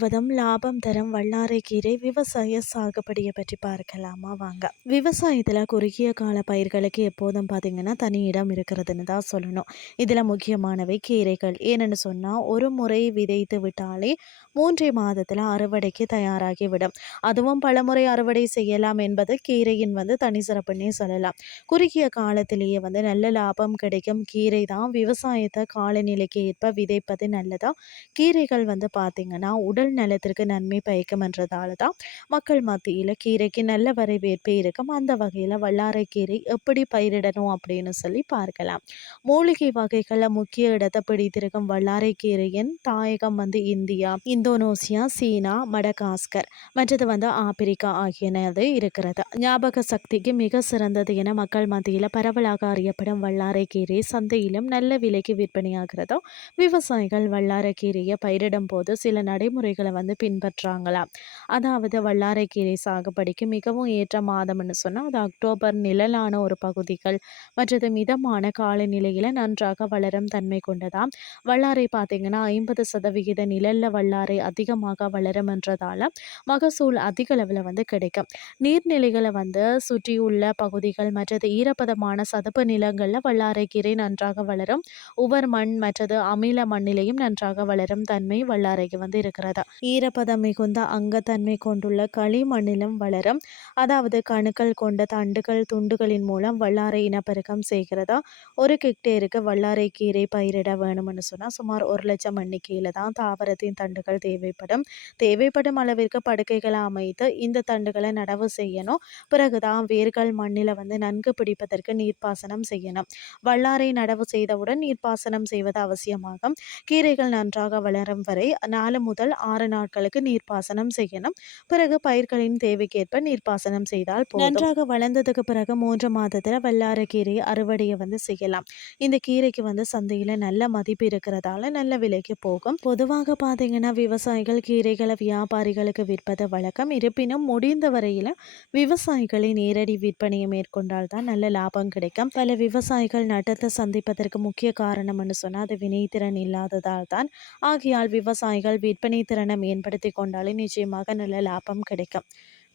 லாபம் தரும் வல்லாரை கீரை விவசாய சாகுபடியை பற்றி பார்க்கலாமா? வாங்க. விவசாயத்தில் குறுகிய கால பயிர்களுக்கு எப்போதும் பார்த்தீங்கன்னா தனி இடம் இருக்கிறதுன்னு தான் சொல்லணும். இதில் முக்கியமானவை கீரைகள். ஏன்னு சொன்னால் ஒரு முறை விதைத்து விட்டாலே மூன்றே மாதத்தில் அறுவடைக்கு தயாராகி விடும் அதுவும் பலமுறை அறுவடை செய்யலாம் என்பது கீரையின் வந்து தனி சிறப்புன்னே சொல்லலாம். குறுகிய காலத்திலேயே வந்து நல்ல லாபம் கிடைக்கும் கீரை தான் விவசாயத்தை காலநிலைக்கு ஏற்ப விதைப்பது நல்லதா? கீரைகள் வந்து பார்த்திங்கன்னா உடல் நலத்திற்கு நன்மை பயக்கும்ன்றதால தான் மக்கள் மத்தியில் கீரைக்கு நல்ல வரவேற்பு இருக்கும். அந்த வகையில் வல்லாரைக்கீரை எப்படி பயிரிடணும் அப்படின்னு சொல்லி பார்க்கலாம். மூலிகை வகைகளில் முக்கிய இடத்தை பிடித்திருக்கும் வல்லாரைக்கீரையின் தாயகம் வந்து இந்தியா இந்தோனேசியா சீனா மடகாஸ்கர் மற்றது வந்து ஆப்பிரிக்கா ஆகியனது இருக்கிறது. ஞாபக சக்திக்கு மிக சிறந்தது என மக்கள் மத்தியில் பரவலாக அறியப்படும் வல்லாரைக்கீரை சந்தையிலும் நல்ல விலைக்கு விற்பனையாகிறதோ விவசாயிகள் வல்லாரைக்கீரையை பயிரிடும் போது சில நடைமுறைகள் வந்து பின்பற்றாங்களாம் அதாவது வல்லாரைக்கீரை சாகுபடிக்கு மிகவும் ஏற்ற மாதம்னு சொன்னால் அது அக்டோபர் நிழலான ஒரு பகுதிகள். மற்றது மிதமான காலநிலையில் நன்றாக வளரும் தன்மை கொண்டதாம் வல்லாரை பார்த்தீங்கன்னா ஐம்பது சதவிகித நிழல்ல வல்லாரை அதிகமாக வளரும் என்றதால மகசூல் அதிக அளவில் வந்து கிடைக்கும். நீர்நிலைகளை வந்து சுற்றியுள்ள பகுதிகள் மற்றது ஈரப்பதமான சதுப்பு நிலங்களில் வல்லாரைக்கீரை நன்றாக வளரும். உவர் மண் மற்றது அமில மண்ணிலையும் நன்றாக வளரும் தன்மை வல்லாரைக்கு வந்து இருக்கிறது? ஈரப்பதம் மிகுந்த அங்கத்தன்மை கொண்டுள்ள களிமண்ணிலும் வளரும். அதாவது கணுக்கள் கொண்ட தண்டுகள் துண்டுகளின் மூலம் வல்லாரை இனப்பெருக்கம் செய்கிறதா? ஒரு ஹெக்டேருக்கு வல்லாரை கீரை பயிரிட வேணும்னு சொன்னால் சுமார் ஒரு லட்சம் எண்ணிக்கையில் தான் தாவரத்தின் தண்டுகள் தேவைப்படும். தேவைப்படும் அளவிற்கு படுக்கைகளை அமைத்து இந்த தண்டுகளை நடவு செய்யணும். பிறகுதான் வேர்கள் மண்ணில் வந்து நன்கு பிடிப்பதற்கு நீர்ப்பாசனம் செய்யணும். வல்லாரை நடவு செய்தவுடன் நீர்ப்பாசனம் செய்வது அவசியமாகும். கீரைகள் நன்றாக வளரும் வரை நாலு முதல் ஆறு நாட்களுக்கு நீர்ப்பாசனம் செய்யணும். பிறகு பயிர்களின் தேவைக்கேற்ப நீர்ப்பாசனம் செய்தால் நன்றாக வளர்ந்ததுக்கு பிறகு மூன்று மாதத்தில் வல்லார கீரை அறுவடையை வந்து செய்யலாம். இந்த கீரைக்கு வந்து சந்தையில் நல்ல மதிப்பு இருக்கிறதால நல்ல விலைக்கு போகும். பொதுவாக பார்த்தீங்கன்னா விவசாயிகள் கீரைகளை வியாபாரிகளுக்கு விற்பது வழக்கம். இருப்பினும் முடிந்த வரையில் விவசாயிகளை நேரடி விற்பனையை மேற்கொண்டால் தான் நல்ல லாபம் கிடைக்கும். பல விவசாயிகள் நட்டத்தை சந்திப்பதற்கு முக்கிய காரணம்னு சொன்னால் அது வினைத்திறன் இல்லாததால் தான். ஆகையால் விவசாயிகள் விற்பனை திறன் மேம்படுத்தி கொண்டாலே நிச்சயமாக நல்ல லாபம் கிடைக்கும்.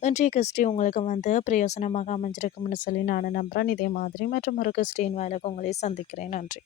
இன்றைய கிறிஸ்டி உங்களுக்கு வந்து பிரயோசனமாக அமைஞ்சிருக்கும்னு சொல்லி நான் நம்புகிறேன் இதே மாதிரி மற்றும் ஒரு கிறிஸ்டின் வேலைக்கு உங்களை சந்திக்கிறேன். நன்றி.